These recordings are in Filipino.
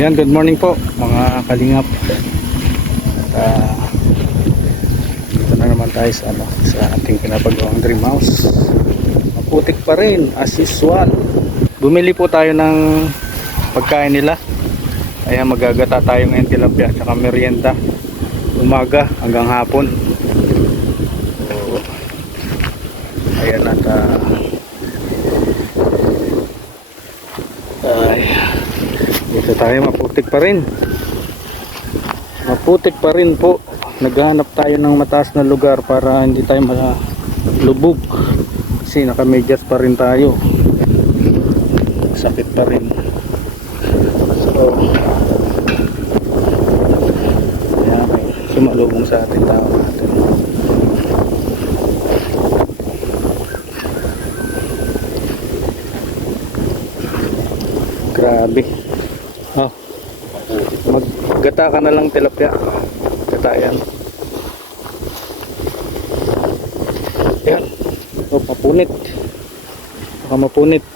Yan, good morning po mga kalingap. At dito na naman tayo sa, sa ating pinapagawang dream house. Maputik pa rin as usual. Bumili po tayo ng pagkain nila. Kaya magagata tayo ngayon tilapia at saka merienda. Umaga hanggang hapon. So, ayan at dito tayo, maputik pa rin. Maputik pa rin po. Naghahanap tayo ng mataas na lugar para hindi tayo malubog. Kasi nakamedyas pa rin tayo. Sakit pa rin. So, ayan, may sumalubong sa ating tao natin. Grabe. Oh, maggata ka na lang tilapia. Gata yan. Yan. Oh, mapunit. Baka mapunit.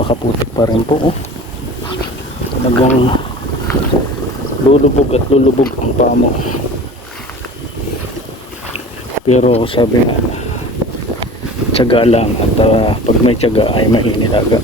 Baka putik pa rin po. Oh. Talagang lulubog at lulubog ang paa mo. Pero sabi nga, tiyaga lang at pag may tiyaga ay may inilaga.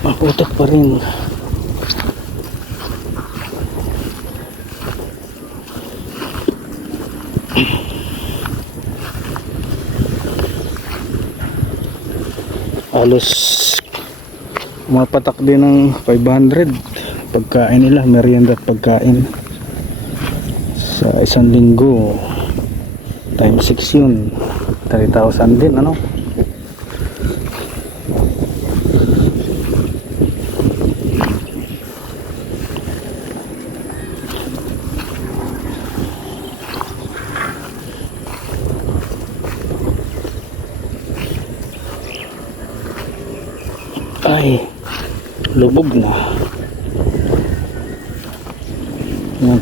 Maputok pa rin. Halos mapatak din ng 500 pagkain nila, merienda at pagkain sa isang linggo times 6 yun, 3,000 din ano. Ay, lubog na. Yan.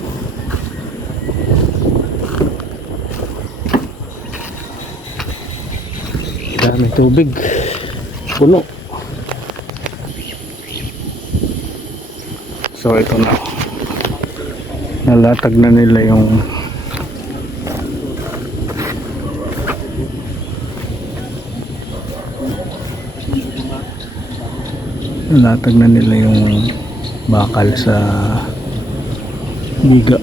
Dami tubig. Puno. So ito na. Nalatag na nila yung nalatag na nila yung bakal sa biga.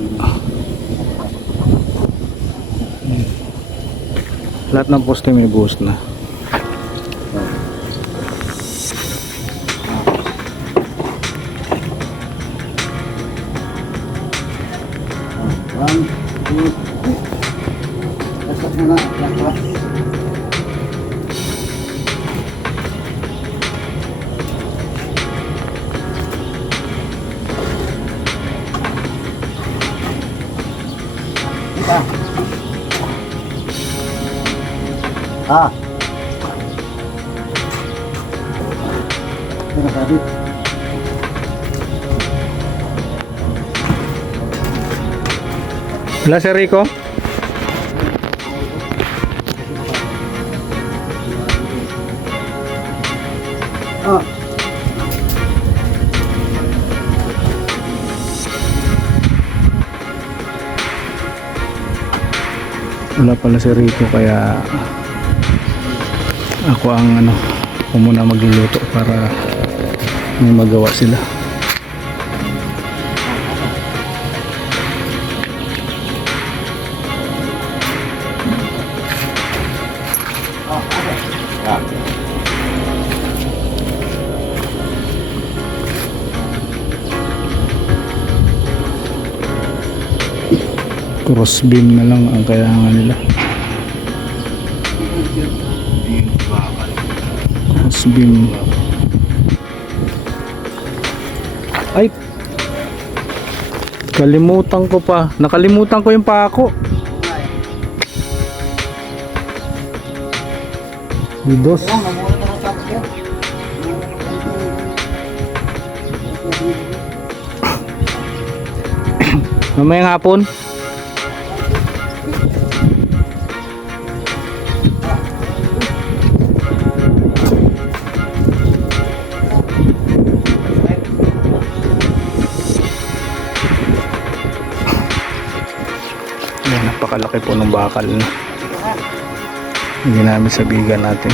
Lahat ng poste may buhos na. Ah. Ano sabi? Wala si Rico? Ah. Wala pala si Rico kaya ako ang ako muna magluluto para may magawa sila. Cross beam na lang ang kailangan nila. Cross beam. Ay, Kalimutan ko pa. Nakalimutan ko yung pako. Dos. Yan, mamula na ng sapo ko. Mamayang hapon. Yan, napakalaki po ng bakal na. Hindi namin sabigan natin.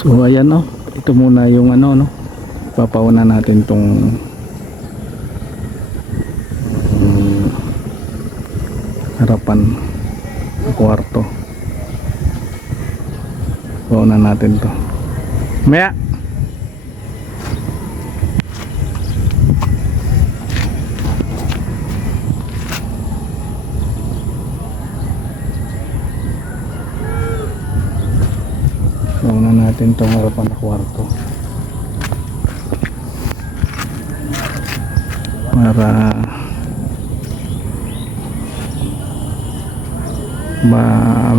So ayan, no, ito muna yung ano, no, papauna natin tong harapan ng kwarto. Pauna natin to maya. Pauna natin tong harapan ng kwarto para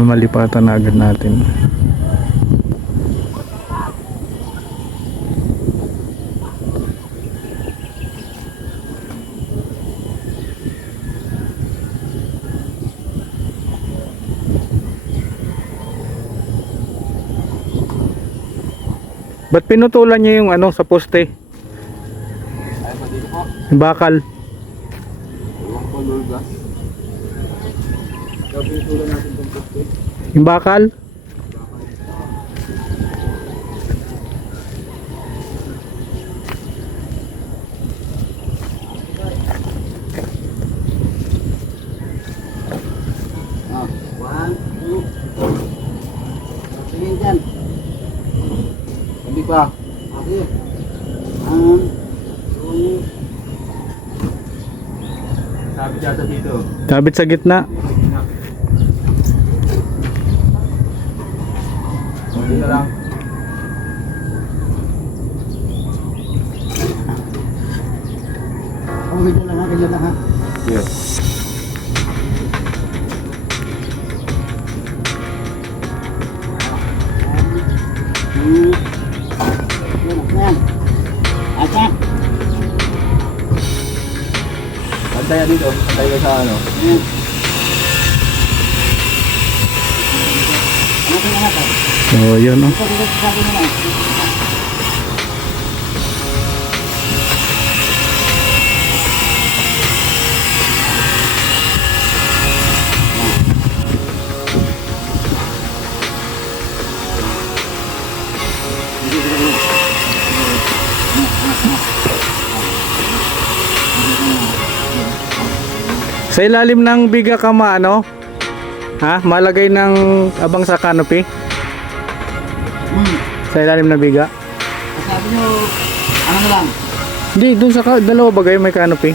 malipatan na agad natin. Ba't pinutulan niyo yung ano sa poste? Ay, pa dito po. Yung bakal. Iwan ko, Lulga. Kaya pinutulan natin itong poste. Yung bakal? Ah, 1, 2. Tingin dyan. Hindi pa. Okay. 1, 2. Sabi dyan dito. Kabit sa gitna. Hindi na lang. Oh, ganyan lang ha, ganyan lang ha. Yes. Yan. Ata. Pantaya dito. Pantaya sa ano. Ano ka na natin? So yun, no. Ito, dito sa akin na lang. Sa ilalim ng biga ka ano? Ha? Malagay ng abang sa canopy? Sa ilalim ng biga? Sabi nyo, ano na lang? Hindi, dun sa dalawa bagay may canopy.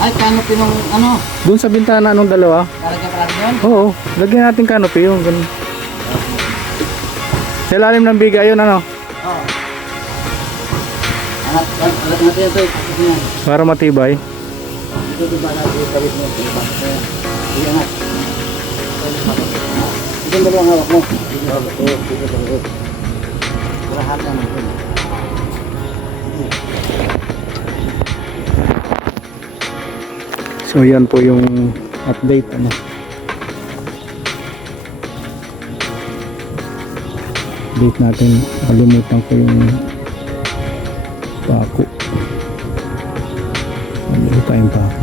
Ay, canopy nung ano? Dun sa bintana nung dalawa? Talagyan pa natin yun? Oo, lagyan natin canopy yung ganun. Sa ilalim ng biga yun, ano? Oo. Alat natin ito. Yan. Para matibay. Ito diba natin yung kabit mo? Sige nga. Ito yung dalawang hawak mo. Ito hawak ko. Ito hawak ko. Lahat na natin. So yan po yung update, ano. Update natin. Kalimutan ko yung pako. Ano tayong pako?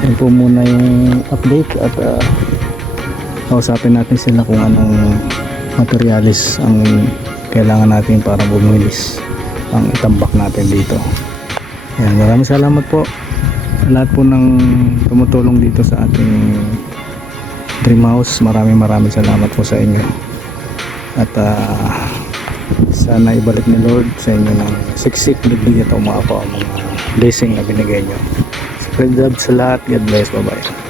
Yan po muna yung update at kausapin natin sila kung anong materialis ang kailangan natin para bumilis ang itambak natin dito. Yan, maraming salamat po sa lahat po ng tumutulong dito sa ating dream house. Maraming salamat po sa inyo. At sana ibalik ni Lord sa inyo ng siksik, bigyan at umapo ang mga blessing na binigay nyo. Spread love sa lahat. God bless. Bye bye.